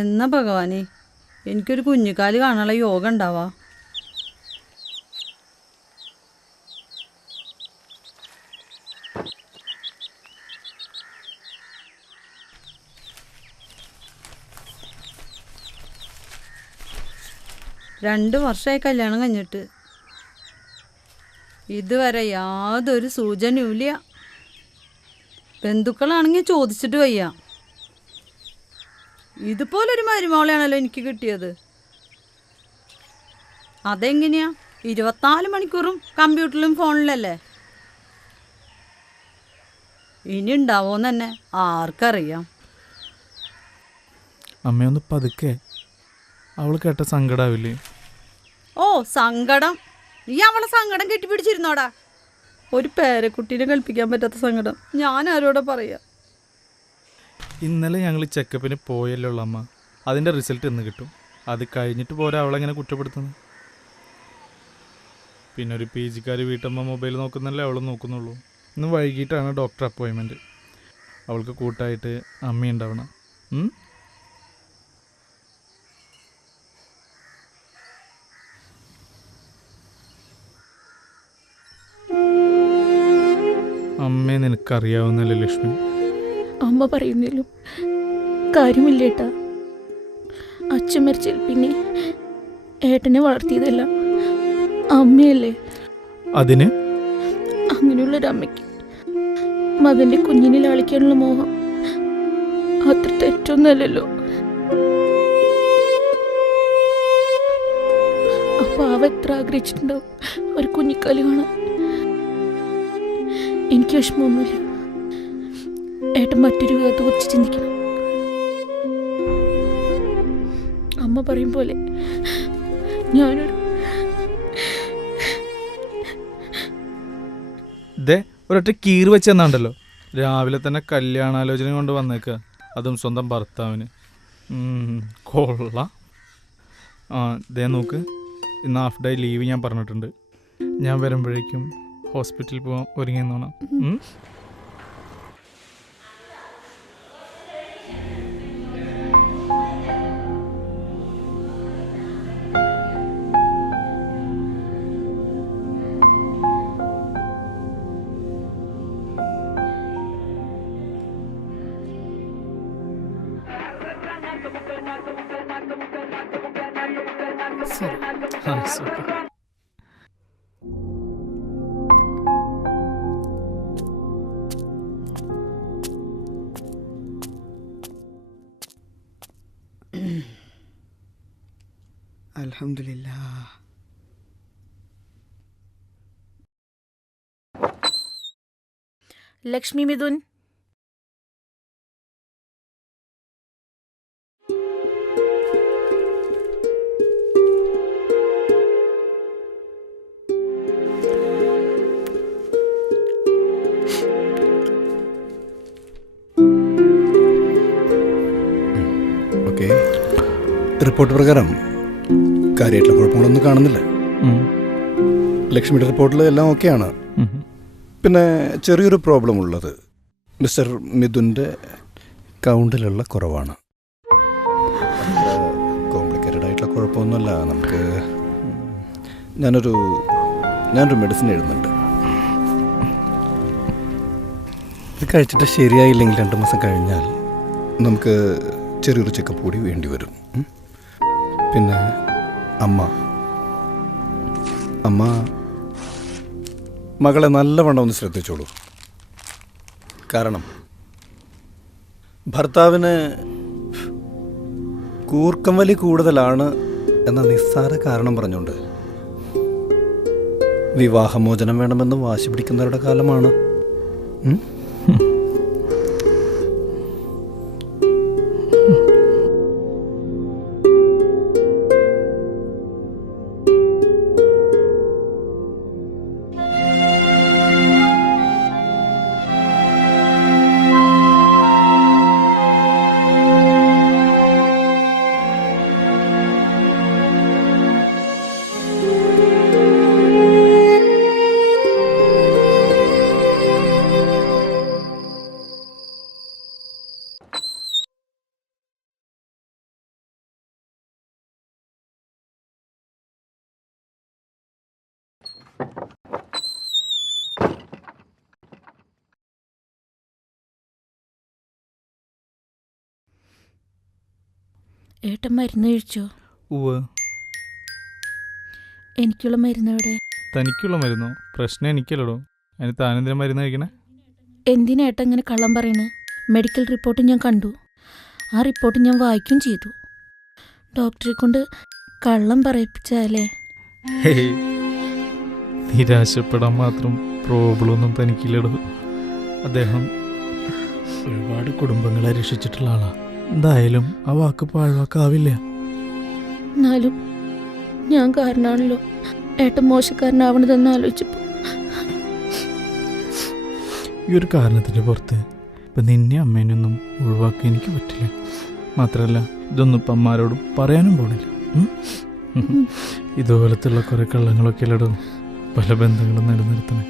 എന്നാ ഭഗവാനെ എനിക്കൊരു കുഞ്ഞുകാല് കാണാനുള്ള യോഗ ഉണ്ടാവാ. രണ്ട് വർഷമായി കല്യാണം കഴിഞ്ഞിട്ട് ഇതുവരെ യാതൊരു സൂചനയുമില്ല. ബന്ധുക്കളാണെങ്കിൽ ചോദിച്ചിട്ട് വയ്യ. ഇതുപോലൊരു മരുമോളെയാണല്ലോ എനിക്ക് കിട്ടിയത്. അതെങ്ങനെയാ? 24 മണിക്കൂറും കമ്പ്യൂട്ടറിലും ഫോണിലല്ലേ. ഇനി ഉണ്ടാവോന്ന് തന്നെ ആർക്കറിയാം. അമ്മയൊന്ന് പതുക്കെ, അവൾ കേട്ട സങ്കടാവില്ലേ? ഓ സങ്കടം, നീ അവളെ സങ്കടം കെട്ടിപ്പിടിച്ചിരുന്നോടാ. ഒരു പേരക്കുട്ടീനെ കൽപ്പിക്കാൻ പറ്റാത്ത സങ്കടം ഞാൻ ആരോടെ പറയാ. ഇന്നലെ ഞങ്ങൾ ചെക്കപ്പിന് പോയല്ലോ അമ്മ. അതിൻ്റെ റിസൾട്ട് ഇന്ന് കിട്ടും. അത് കഴിഞ്ഞിട്ട് പോരാ അവളെങ്ങനെ കുറ്റപ്പെടുത്തുന്നത്. പിന്നെ ഒരു PG ക്കാർ വീട്ടമ്മ മൊബൈൽ നോക്കുന്നല്ലേ അവൾ നോക്കുന്നുള്ളൂ. ഇന്ന് വൈകിട്ടാണ് ഡോക്ടർ അപ്പോയിൻമെൻറ്റ്. അവൾക്ക് കൂട്ടായിട്ട് അമ്മയുണ്ടാവണം. അമ്മയെ നിനക്കറിയാവുന്നല്ലേ ലക്ഷ്മി? അമ്മ പറയുന്നതിലും കാര്യമില്ലേട്ടാ. അച്ഛൻ മരിച്ചാൽ പിന്നെ ഏട്ടനെ വളർത്തിയതല്ല അമ്മയല്ലേ. അതിന് അങ്ങനെയുള്ളൊരമ്മയ്ക്ക് മകൻ്റെ കുഞ്ഞിനെ ലാളിക്കാനുള്ള മോഹം അത്ര തെറ്റൊന്നുമല്ലല്ലോ. അപ്പോൾ അവ എത്ര ആഗ്രഹിച്ചിട്ടുണ്ടാവും ഒരു കുഞ്ഞിക്കാല് കാണാൻ. എനിക്ക് വിഷമമൊന്നുമില്ല. ഏട്ടൻ മറ്റൊരു വിധത്തെ കുറിച്ച് ചിന്തിക്കണം. അമ്മ പറയും പോലെ ഞാനൊരു ഒരൊറ്റ കീറ് വെച്ചെന്നാണ്ടല്ലോ. രാവിലെ തന്നെ കല്യാണാലോചന കൊണ്ട് വന്നേക്കുക, അതും സ്വന്തം ഭർത്താവിന്. കൊള്ളാം. നോക്ക്, ഇന്ന് ഹാഫ് ഡേ ലീവ് ഞാൻ പറഞ്ഞിട്ടുണ്ട്. ഞാൻ വരുമ്പോഴേക്കും ഹോസ്പിറ്റലിൽ പോകാൻ ഒരുങ്ങിയെന്നോണം. അൽഹംദുലില്ലാഹ്. ലക്ഷ്മി മിഥുൻ, ഓക്കെ. റിപ്പോർട്ട് പ്രകാരം കാര്യമായിട്ടുള്ള കുഴപ്പങ്ങളൊന്നും കാണുന്നില്ല. ലക്ഷ്മിയുടെ റിപ്പോർട്ടിൽ എല്ലാം ഓക്കെയാണ്. പിന്നെ ചെറിയൊരു പ്രോബ്ലം ഉള്ളത് മിസ്റ്റർ മിഥുൻ്റെ കൗണ്ടിലുള്ള കുറവാണ്. കോംപ്ലിക്കേറ്റഡ് ആയിട്ടുള്ള കുഴപ്പമൊന്നുമല്ല. നമുക്ക് ഞാനൊരു മെഡിസിൻ എഴുതുന്നുണ്ട്. ഇത് കഴിച്ചിട്ട് ശരിയായില്ലെങ്കിൽ 2 മാസം കഴിഞ്ഞാൽ നമുക്ക് ചെറിയൊരു ചെക്കപ്പ് കൂടി വേണ്ടി വരും. പിന്നെ അമ്മ മകളെ നല്ലവണ്ണം ഒന്ന് ശ്രദ്ധിച്ചോളൂ. കാരണം ഭർത്താവിന് കൂർക്കം വലി കൂടുതലാണ് എന്ന നിസ്സാര കാരണം പറഞ്ഞുകൊണ്ട് വിവാഹമോചനം വേണമെന്ന് വാശി പിടിക്കുന്നവരുടെ കാലമാണ്. ഏട്ടൻ മരുന്ന് കഴിച്ചോ? ഉവ്. എനിക്കുള്ള മരുന്ന് എവിടെ? തനിക്കുള്ള മരുന്നോ? പ്രശ്നം എനിക്കല്ലടോ. അതിന് താനെന്തിനാ മരുന്ന് കഴിക്കണേ? എന്തിനാ ഏട്ടൻ ഇങ്ങനെ കള്ളം പറയണേ? മെഡിക്കൽ റിപ്പോർട്ട് ഞാൻ കണ്ടു. ആ റിപ്പോർട്ട് ഞാൻ വായിക്കുകയും ചെയ്തു. ഡോക്ടറെ കൊണ്ട് കള്ളം പറയിപ്പിച്ചാലേ. ഹേയ്, നിരാശപ്പെടാൻ മാത്രം പ്രോബ്ലമൊന്നും തനിക്കില്ലടോ. അദ്ദേഹം ഒരുപാട് കുടുംബങ്ങളെ രക്ഷിച്ചിട്ടുള്ള ആളാണ്. എന്തായാലും ആ വാക്ക് പാഴ്വാക്കാവില്ല. എന്നാലും ഞാൻ കാരണമാണല്ലോ ഏട്ടൻ മോശക്കാരനാവണതെന്ന് ആലോചിച്ചപ്പോൾ. ഈ ഒരു കാരണത്തിൻ്റെ പുറത്ത് ഇപ്പം നിന്നെ അമ്മേനൊന്നും ഒഴിവാക്കി എനിക്ക് പറ്റില്ല. മാത്രമല്ല ഇതൊന്നും ഇപ്പം അമ്മാരോടും പറയാനും പോണില്ല. ഇതുപോലത്തുള്ള കുറേ കള്ളങ്ങളൊക്കെ അല്ലടോ പല ബന്ധങ്ങളും നിലനിർത്തണേ.